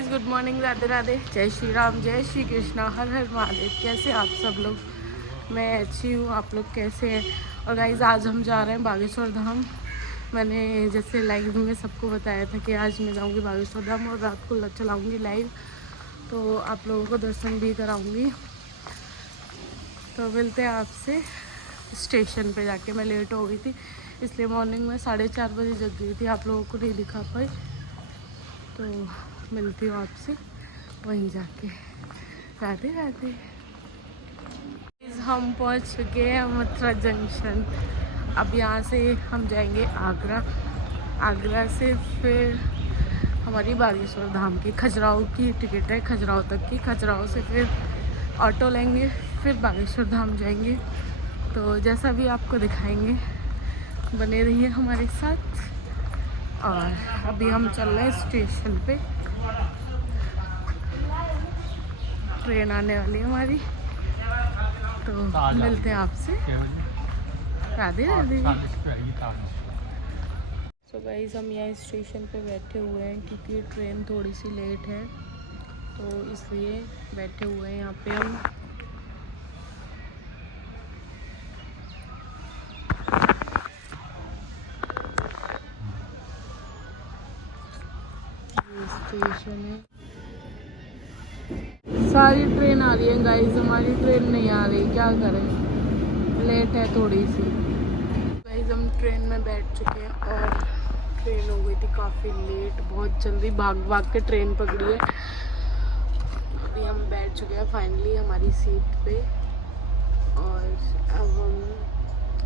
Guys, good morning, Radhe Radhe, जय श्री राम, जय श्री कृष्णा, हर हर महादेव। कैसे आप सब लोग? मैं अच्छी हूँ, आप लोग कैसे हैं? और गाइस, आज हम जा रहे हैं बागेश्वर धाम। मैंने जैसे लाइव में सबको बताया था कि आज मैं जाऊँगी बागेश्वर धाम और रात को चलाऊँगी लाइव, तो आप लोगों को दर्शन भी कराऊँगी। तो मिलते हैं आपसे स्टेशन पे जाके। मैं लेट हो गई थी, इसलिए मॉर्निंग में 4:30 बजे जग गई थी, आप लोगों को नहीं दिखा पाई। तो मिलती हूँ आपसे वहीं जाके। राधे राधे। हम पहुँच चुके हैं मथुरा जंक्शन। अब यहाँ से हम जाएंगे आगरा। आगरा से फिर हमारी बागेश्वर धाम की खजुराहो की टिकट है, खजुराहो तक की। खजुराहो से फिर ऑटो लेंगे, फिर बागेश्वर धाम जाएंगे। तो जैसा भी आपको दिखाएंगे, बने रहिए हमारे साथ। और अभी हम चल रहे हैं स्टेशन पे, ट्रेन आने वाली है हमारी। तो मिलते हैं आपसे। राधे राधे। सो गाइस, हम यहाँ स्टेशन पे बैठे हुए हैं क्योंकि ट्रेन थोड़ी सी लेट है, तो इसलिए बैठे हुए हैं यहाँ पे हम। स्टेशन है, सारी ट्रेन आ रही है गाइस, हमारी ट्रेन नहीं आ रही, क्या करें, लेट है थोड़ी सी। गाइस, हम ट्रेन में बैठ चुके हैं और ट्रेन हो गई थी काफ़ी लेट, बहुत जल्दी भाग भाग के ट्रेन पकड़ी है। अभी हम बैठ चुके हैं फाइनली हमारी सीट पे। और अब हम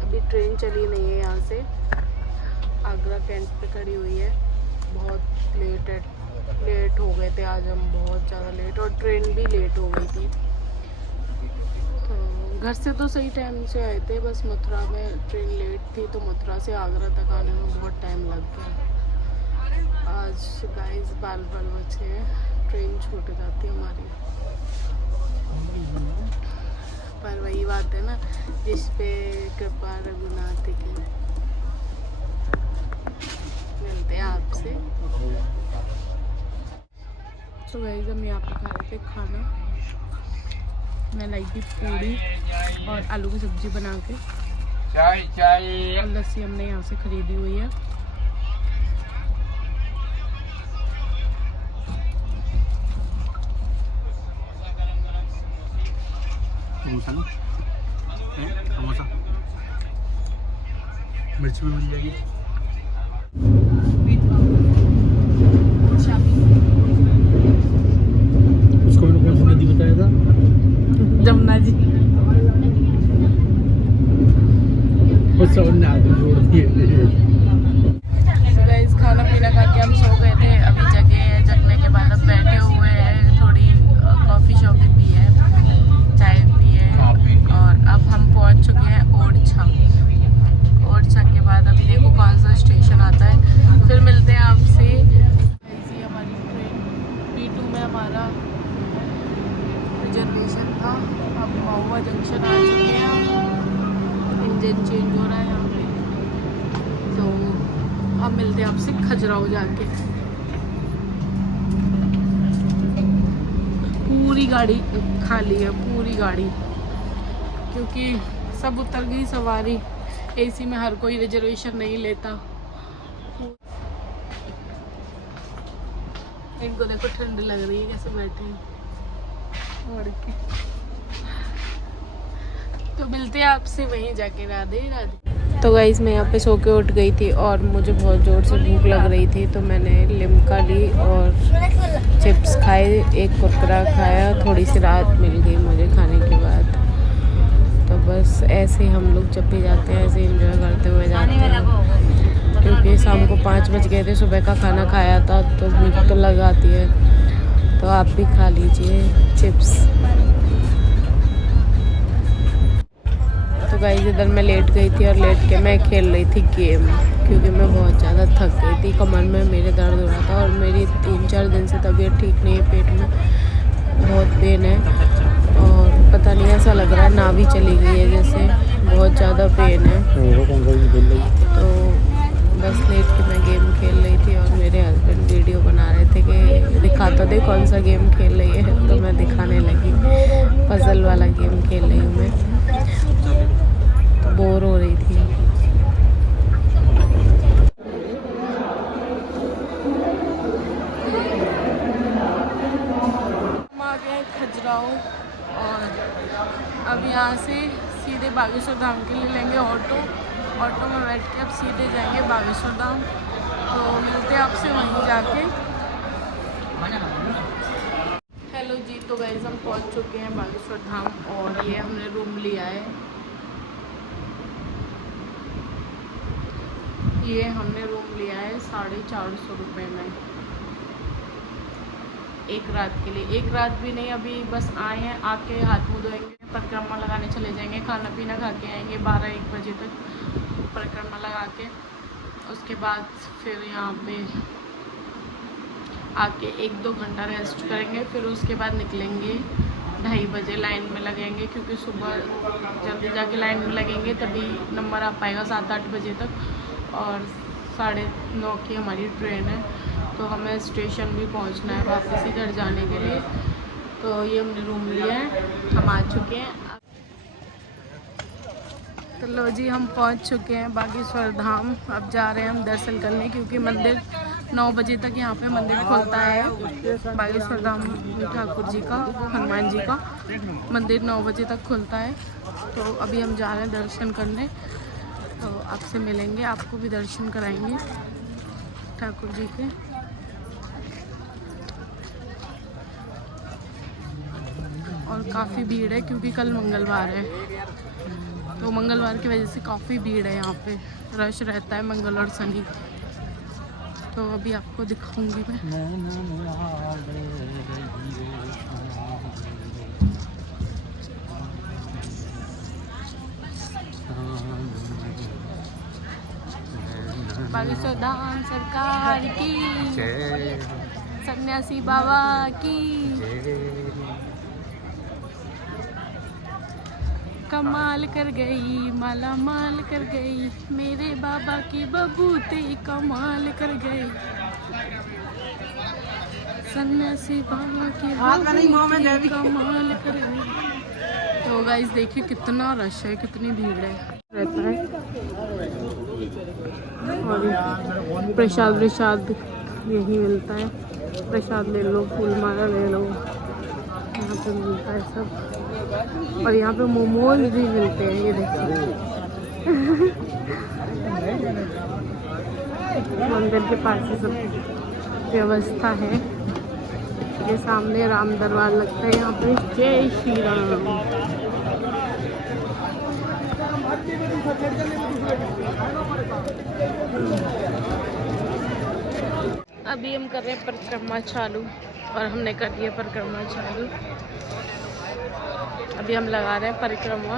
अभी ट्रेन चली नहीं है यहाँ से, आगरा कैंट पे खड़ी हुई है। बहुत लेट हो गए थे आज हम, बहुत ज़्यादा लेट, और ट्रेन भी लेट हो गई थी। तो घर से तो सही टाइम से आए थे, बस मथुरा में ट्रेन लेट थी, तो मथुरा से आगरा तक आने में बहुत टाइम लग गया। आज गाइस 12 बजे ट्रेन छूट जाती है हमारी, पर वही बात है ना, जिस पे कृपा रघुनाथ की। मिलते हैं आपसे। तो गाइस, हम यहाँ पे खा रहे थे खाना। मैं लाई थी पूड़ी और आलू की सब्जी बना के। चाय और लस्सी हमने यहाँ से खरीदी हुई है। मिर्च भी मिल जाएगी। उसको मैंने कौन सी नदी बताया था? जमुना जी। उस सब ने आदमी जोड़ दिए। गाइस, खाना पीना खा के हम सो गए थे। अभी जगे हैं, जगने के बाद अब बैठे हुए हैं, थोड़ी कॉफ़ी शॉपी पी है, चाय पी है, और अब हम पहुंच चुके हैं ओरछा। ओरछा के बाद अभी देखो कौन सा स्टेशन आता है, फिर मिलते हैं आपसे। ऐसी हमारी ट्रेन P2 में हमारा रिजर्वेशन था। अब महुआ जंक्शन आ चुके हैं हम, इंजन चेंज हो रहा है यहाँ पे। तो अब मिलते हैं आपसे खजुराहो जाके। पूरी गाड़ी खाली है, पूरी गाड़ी, क्योंकि सब उतर गई सवारी। एसी में हर कोई रिजर्वेशन नहीं लेता। इनको देखो ठंड लग रही है, कैसे बैठे हैं। और क्या, तो मिलते हैं आपसे वहीं जाके। राधे राधे। तो गाइस, मैं यहाँ पे सो के उठ गई थी और मुझे बहुत ज़ोर से भूख लग रही थी, तो मैंने लिम्का ली और चिप्स खाए, एक कुरकुरा खाया। थोड़ी सी राहत मिल गई मुझे खाने के बाद। तो बस ऐसे हम लोग जब भी जाते हैं ऐसे एंजॉय करते हुए जाते हैं, क्योंकि शाम को 5 बज गए थे, सुबह का खाना खाया था, तो भूख तो लगाती है। तो आप भी खा लीजिए चिप्स। तो गाइस, इधर मैं लेट गई थी और लेट के मैं खेल रही थी गेम, क्योंकि मैं बहुत ज़्यादा थक गई थी। कमर में मेरे दर्द हो रहा था और मेरी 3-4 दिन से तबीयत ठीक नहीं है, पेट में बहुत पेन है, और पता नहीं ऐसा लग रहा है नाभि चली गई है जैसे, बहुत ज़्यादा पेन है। तो बस लेट के मैं गेम खेल रही थी और मेरे हस्बैंड वीडियो बना रहे थे कि दिखाता दे कौन सा गेम खेल रही है, तो मैं दिखाने लगी। पजल वाला गेम खेल रही हूँ मैं, तो बोर हो रही थी। हम आ गए खजुराहो और अब यहाँ से सीधे बागेश्वर धाम के लिए लेंगे ऑटो में बैठ के अब सीधे जाएंगे बागेश्वर धाम। तो मिलते हैं आपसे वहीं जाके। हेलो जी, तो गाइस हम पहुंच चुके हैं बागेश्वर धाम और ये हमने रूम लिया है। ये हमने रूम लिया है 450 रुपये में एक रात के लिए। एक रात भी नहीं, अभी बस आए हैं, आके हाथ मुँह धोएंगे, परिक्रमा लगाने चले जाएंगे, खाना पीना खा के आएंगे 12-1 बजे तक परिक्रमा लगा के। उसके बाद फिर यहाँ पे आके 1-2 घंटा रेस्ट करेंगे, फिर उसके बाद निकलेंगे 2:30 बजे। लाइन में लगेंगे क्योंकि सुबह जल्दी जाके लाइन में लगेंगे तभी नंबर आ पाएगा 7-8 बजे तक। और 9:30 की हमारी ट्रेन है, तो हमें स्टेशन भी पहुंचना है वापस ही घर जाने के लिए। तो ये हमने रूम लिया है, हम आ चुके हैं। तो लो जी, हम पहुंच चुके हैं बागेश्वर धाम। अब जा रहे हैं हम दर्शन करने क्योंकि मंदिर 9 बजे तक यहाँ पे मंदिर खुलता है। बागेश्वर धाम ठाकुर जी का, हनुमान जी का मंदिर 9 बजे तक खुलता है। तो अभी हम जा रहे हैं दर्शन करने, तो आपसे मिलेंगे, आपको भी दर्शन कराएंगे ठाकुर जी के। और काफ़ी भीड़ है क्योंकि कल मंगलवार है, तो मंगलवार की वजह से काफ़ी भीड़ है यहाँ पे, रश रहता है मंगल और शनि। तो अभी आपको दिखाऊंगी मैं। बागेश्वर धाम सरकार की, सन्यासी बाबा की। कमाल कर गई, माला माल कर गई, मेरे बाबा की बबूते कमाल कर गई, सन्यासी बाबा की बबूते कमाल कर गई। तो गाइस देखिए कितना रश है, कितनी भीड़ है रहता है। और प्रसाद यही मिलता है, प्रसाद ले लो, फूल माला ले लो, यहाँ पे मिलता है सब। और यहाँ पे मोमोज भी मिलते हैं, ये देखिए। मंदिर के पास ही सब व्यवस्था है। ये सामने राम दरबार लगता है यहाँ पे। जय श्री राम। अभी हम कर रहे हैं परिक्रमा चालू और हमने कर दिया परिक्रमा चालू। अभी हम लगा रहे हैं परिक्रमा।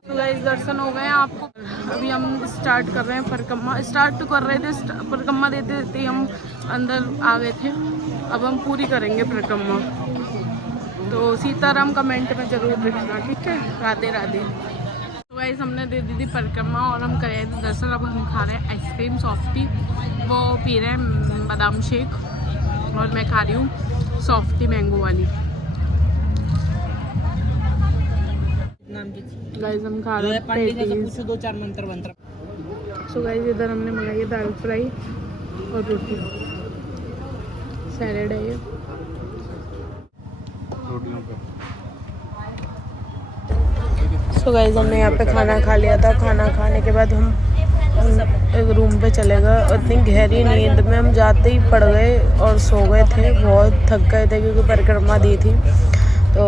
तो गाइस दर्शन हो गए हैं आपको। अभी हम स्टार्ट कर रहे हैं परिक्रमा। स्टार्ट तो कर रहे थे, परिक्रमा देते देते हम अंदर आ गए थे। अब हम पूरी करेंगे परिक्रमा। तो सीताराम कमेंट में जरूर लिखना, ठीक है। राधे राधे। तो गाइस हमने दे दी थी परिक्रमा और हम करे थे दर्शन। अब हम खा रहे हैं आइसक्रीम सॉफ्टी, वो पी रहे हैं बादाम शेक, और मैं खा रही हूँ सॉफ्टी मैंगो वाली। गाइस हम खा रहे हैं पेटीज। सो गाइस इधर हमने मंगाई है दाल फ्राई और रोटी, सैलेड है ये। सो गाइस हमने यहाँ पे खाना खा लिया था। खाना खाने के बाद हम एक रूम पे चले गए। इतनी गहरी नींद में हम जाते ही पड़ गए और सो गए थे। बहुत थक गए थे क्योंकि परिक्रमा दी थी। तो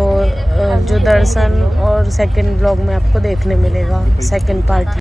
जो दर्शन और सेकंड ब्लॉग में आपको देखने मिलेगा, सेकंड पार्ट।